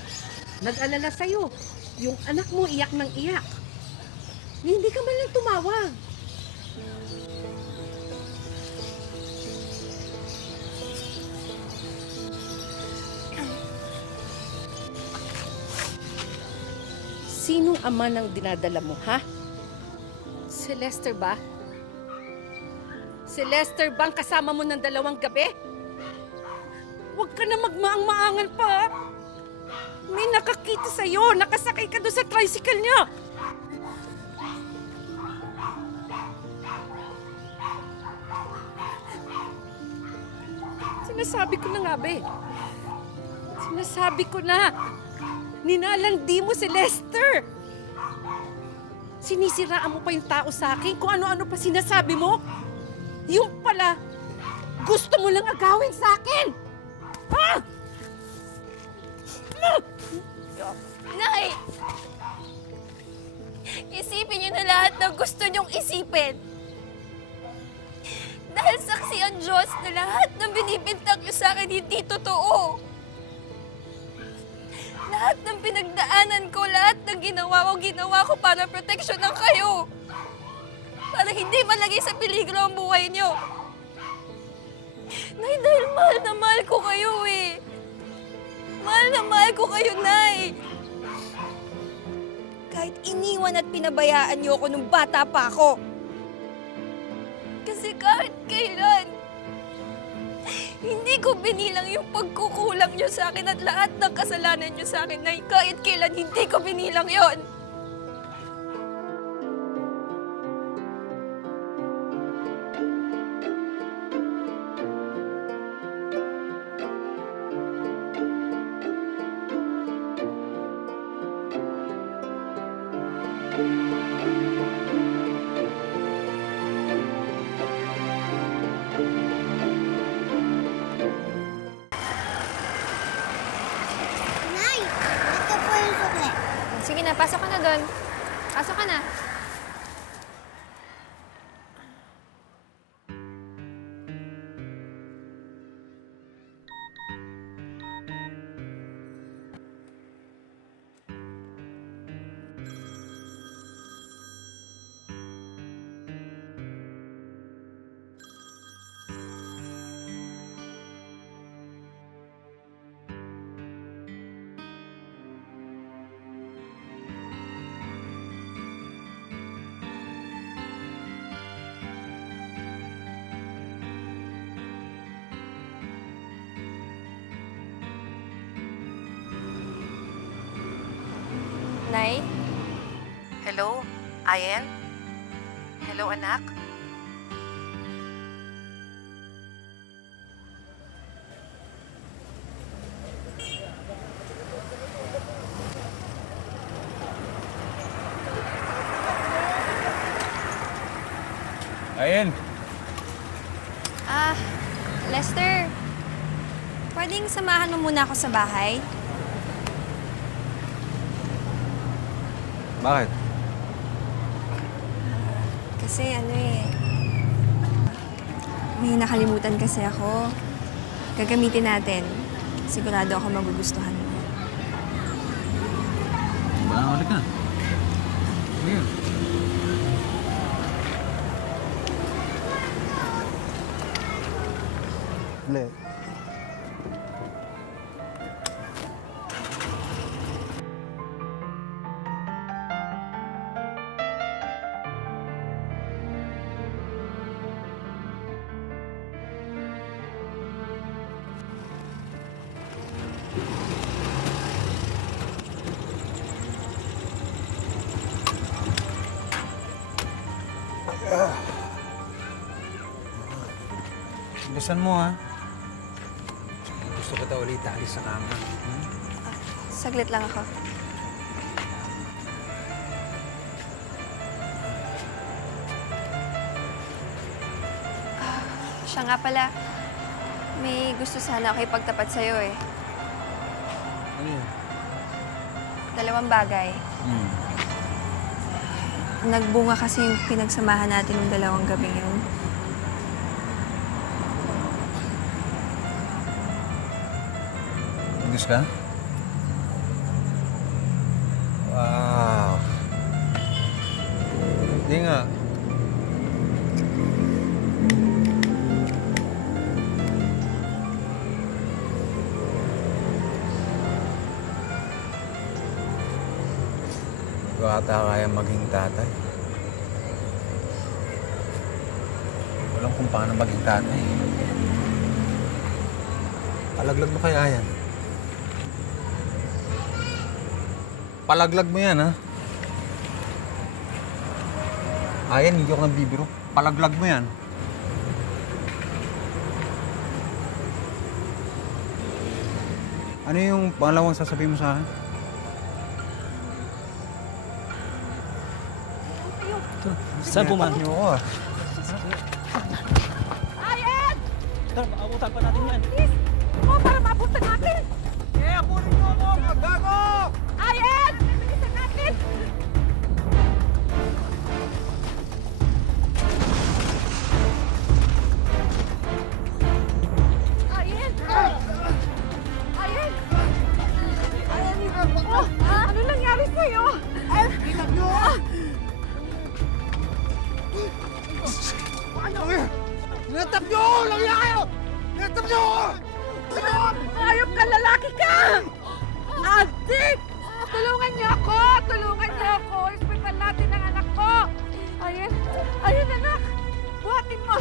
nag-alala sa'yo. Yung anak mo iyak ng iyak. Hindi ka man lang tumawag. Sinong ama ng dinadala mo, ha? Si Lester ba? Si Lester bang kasama mo ng 2 gabi? Huwag ka na magmaang-maangan pa. May nakakita sa'yo. Nakasakay ka doon sa tricycle niya. Sinasabi ko na nga, be. Sinasabi ko na. Ninalandi mo si Lester. Sinisiraan mo pa yung tao sa akin kung ano-ano pa sinasabi mo. Yung pala, gusto mo lang agawin sa akin. Ha? Nay! Isipin niyo na lahat ng gusto niyong isipin. Dahil saksi ang Diyos na lahat ng binibintang niyo sa akin hindi totoo. Lahat ng pinagdaanan ko, lahat ng ginawa ko para proteksyonan kayo. Para hindi malagay sa peligro ang buhay niyo. Nay, dahil mahal na mahal ko kayo eh. Mahal na mahal ko kayo, Nay. Kahit iniwan at pinabayaan niyo ako nung bata pa ako. Kasi kahit kailan, hindi ko binilang yung pagkukulang niyo sa akin at lahat ng kasalanan niyo sa akin, Nay. Kahit kailan, hindi ko binilang yon. Nay, ito po yung sukle. Sige na, pasok ka na doon. Pasok ka na. Nay? Hello, Ayen? Hello, anak? Ayen, Lester, pwedeng samahan mo muna ako sa bahay? bakit? Kasi may nakalimutan kasi ako. Gagamitin natin. Sigurado ako magugustuhan mo. Halika Teka. Ayan. Le. Bilisan mo ha. Gusto kita ulit alis sa kama. Saglit lang ako. Siya nga pala, may gusto sana ako ipagtapat sa'yo eh. Ano yun? 2 bagay. Nagbunga kasi yung pinagsamahan natin ng 2 gabi yun. Ayos ka? Wow. Hindi nga. Hindi ko ata kaya maging tatay. Walang kung paano maging tatay. Palaglag mo kaya yan? Palaglag mo yan, ha? Ayan, hindi ako nabibiro. Palaglag mo yan. Ano yung pangalawang sasabihin mo sa akin? Saan po, man? Niyo ako, ah. Ayen! Tara, maabutan pa natin yan. Please! Mo para mapunta natin! Eh, ako rin mo ako! Magbago! Ayen! Bilisan natin! Ayen! Ayen! Oh, ano nangyari sa'yo? Tingnan nyo! Ano yan? Natap nyo! Langya kayo! Natap nyo! Ayop ka, lalaki ka! Adik! Tulungan niyo ako! Tulungan niyo ako! Hospital natin ang anak ko! Ayan! Ayan, anak! Buhatin mo!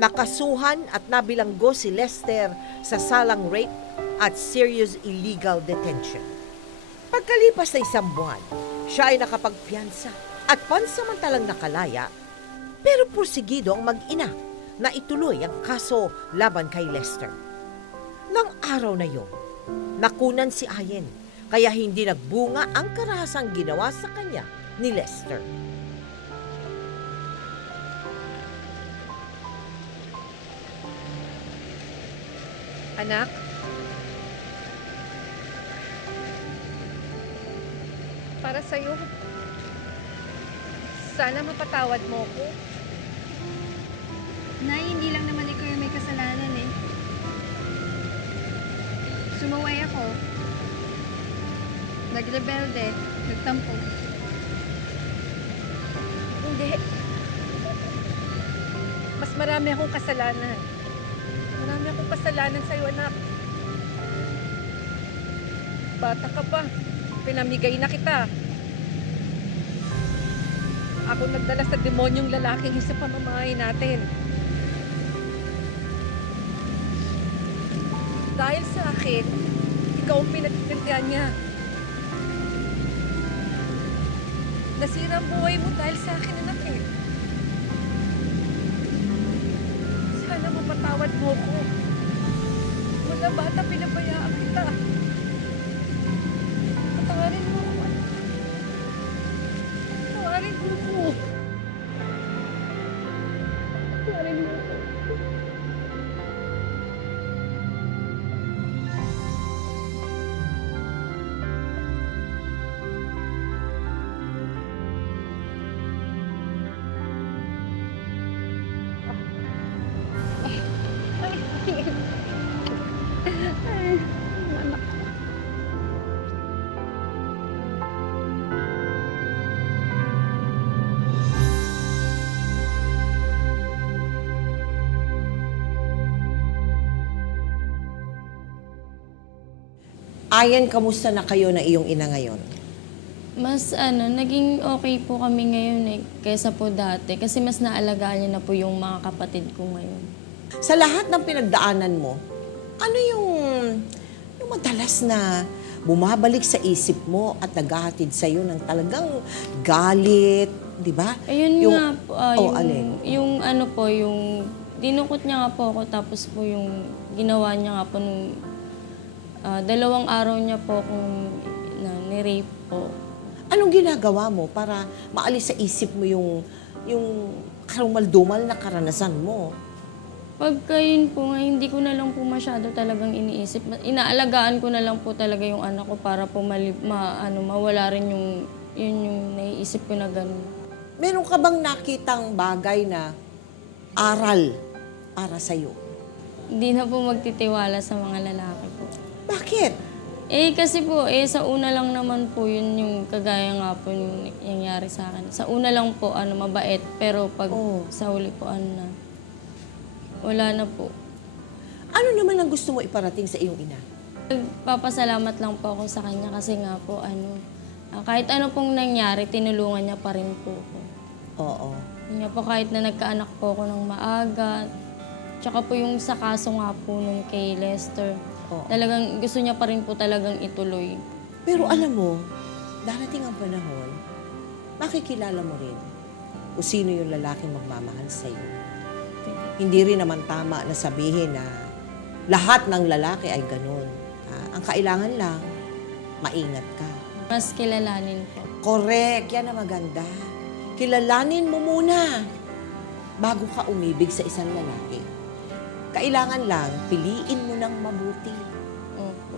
Nakasuhan at nabilanggo si Lester sa salang rape at serious illegal detention. Pagkalipas na 1 buwan, siya ay nakapagpiyansa at pansamantalang nakalaya, pero porsigido ang mag-ina na ituloy ang kaso laban kay Lester. Nang araw na yon, nakunan si Ayen, kaya hindi nagbunga ang karahasang ginawa sa kanya ni Lester. Anak? Para sa'yo. Sana mapatawad mo ko. Nay, hindi lang naman ikaw yung may kasalanan eh. Sumuway ako. Nagrebelde. Nagtampo. Hindi. Mas marami akong kasalanan. Marami akong kasalanan sa'yo, anak. Bata ka pa. Pinamigay na kita. Ako nagdala sa demonyong lalaking sa pamamahay natin. Dahil sa akin, ikaw ang pinagpintihan niya. Nasira ang buhay mo dahil sa akin, anak eh. Sana mapatawad mo ko. Mula bata, pinabayaan kita. Patawarin mo ko, anak. Patawarin mo ko. Patawarin mo ko. Ay, anak. Ayan, kamusta na kayo na iyong ina ngayon? Mas naging okay po kami ngayon kaysa po dati. Kasi mas naalagaan niya na po yung mga kapatid ko ngayon. Sa lahat ng pinagdaanan mo, ano yung madalas na bumabalik sa isip mo at naghahatid sa'yo ng talagang galit, di ba? Ayun nga po, alin? yung ano po, yung dinukot niya nga po ako tapos po yung ginawa niya nga po nung 2 araw niya po akong ni-rape po. Anong ginagawa mo para maalis sa isip mo yung karumal-dumal na karanasan mo? Pagka yun po nga, hindi ko na lang po masyado talagang iniisip. Inaalagaan ko na lang po talaga yung anak ko para po mawala rin yung naiisip ko na gano'n. Meron ka bang nakitang bagay na aral para sa'yo? Hindi na po magtitiwala sa mga lalaki po. Bakit? Kasi po, sa una lang naman po yun yung kagaya nga po yung nangyari sa akin. Sa una lang po, mabait. Pero pag sa huli po, wala na po. Ano naman ang gusto mo iparating sa iyong ina? Papasalamat lang po ako sa kanya kasi nga po, kahit ano pong nangyari, tinulungan niya pa rin po ako. Oo. Yun nga po, kahit na nagkaanak po ako ng maaga, tsaka po yung sa kaso nga po nung kay Lester, talagang gusto niya pa rin po talagang ituloy. Pero alam mo, darating ang panahon, makikilala mo rin kung sino yung lalaking magmamahal sa'yo. Hindi rin naman tama na sabihin na lahat ng lalaki ay ganun. Ang kailangan lang, maingat ka. Mas kilalanin po. Correct, yan ang maganda. Kilalanin mo muna bago ka umibig sa isang lalaki. Kailangan lang, piliin mo ng mabuti.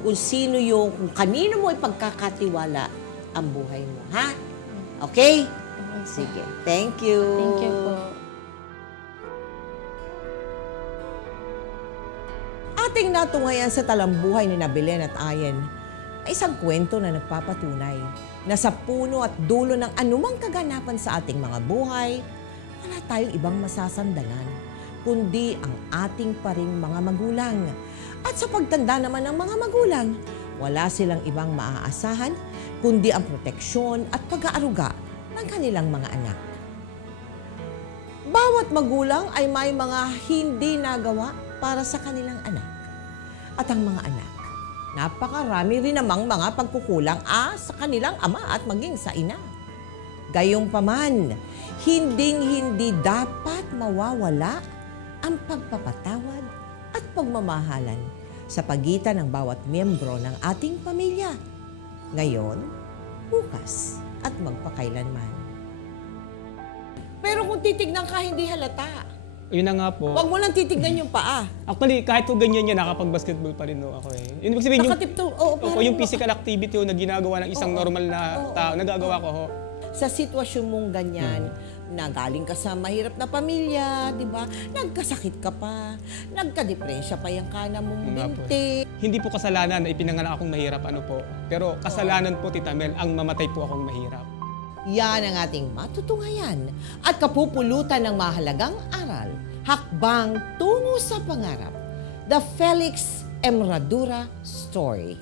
Kung kung kanino mo ipagkakatiwala ang buhay mo, ha? Okay? Sige. Thank you. Thank you po. Ating natungayan sa talambuhay ni Belen at Ayen ay isang kwento na nagpapatunay na sa puno at dulo ng anumang kaganapan sa ating mga buhay, wala tayong ibang masasandalan, kundi ang ating paring mga magulang. At sa pagtanda naman ng mga magulang, wala silang ibang maaasahan, kundi ang proteksyon at pag-aaruga ng kanilang mga anak. Bawat magulang ay may mga hindi nagawa para sa kanilang anak. At ang mga anak, napakarami rin namang mga pagkukulang sa kanilang ama at maging sa ina. Gayunpaman, hinding-hindi dapat mawawala ang pagpapatawad at pagmamahalan sa pagitan ng bawat miyembro ng ating pamilya. Ngayon, bukas at magpakailanman. Pero kung titignan ka, hindi halata. Yun na nga po. Huwag mo lang titignan yung paa. Actually, kahit po ganyan yan, nakapag-basketball pa rin ako eh. Yun ibig sabihin yung physical activity na ginagawa ng isang normal na tao, nagagawa ko ho. Sa sitwasyon mong ganyan, na galing ka sa mahirap na pamilya, di ba? Nagkasakit ka pa, nagka-depresya pa yung kana mong binti. Hindi po kasalanan na ipinanganak akong mahirap, Pero kasalanan po, Tita Mel, ang mamatay po akong mahirap. Yan ang ating matutunghayan at kapupulutan ng mahalagang aral, hakbang tungo sa pangarap. The Felix Emradura Story.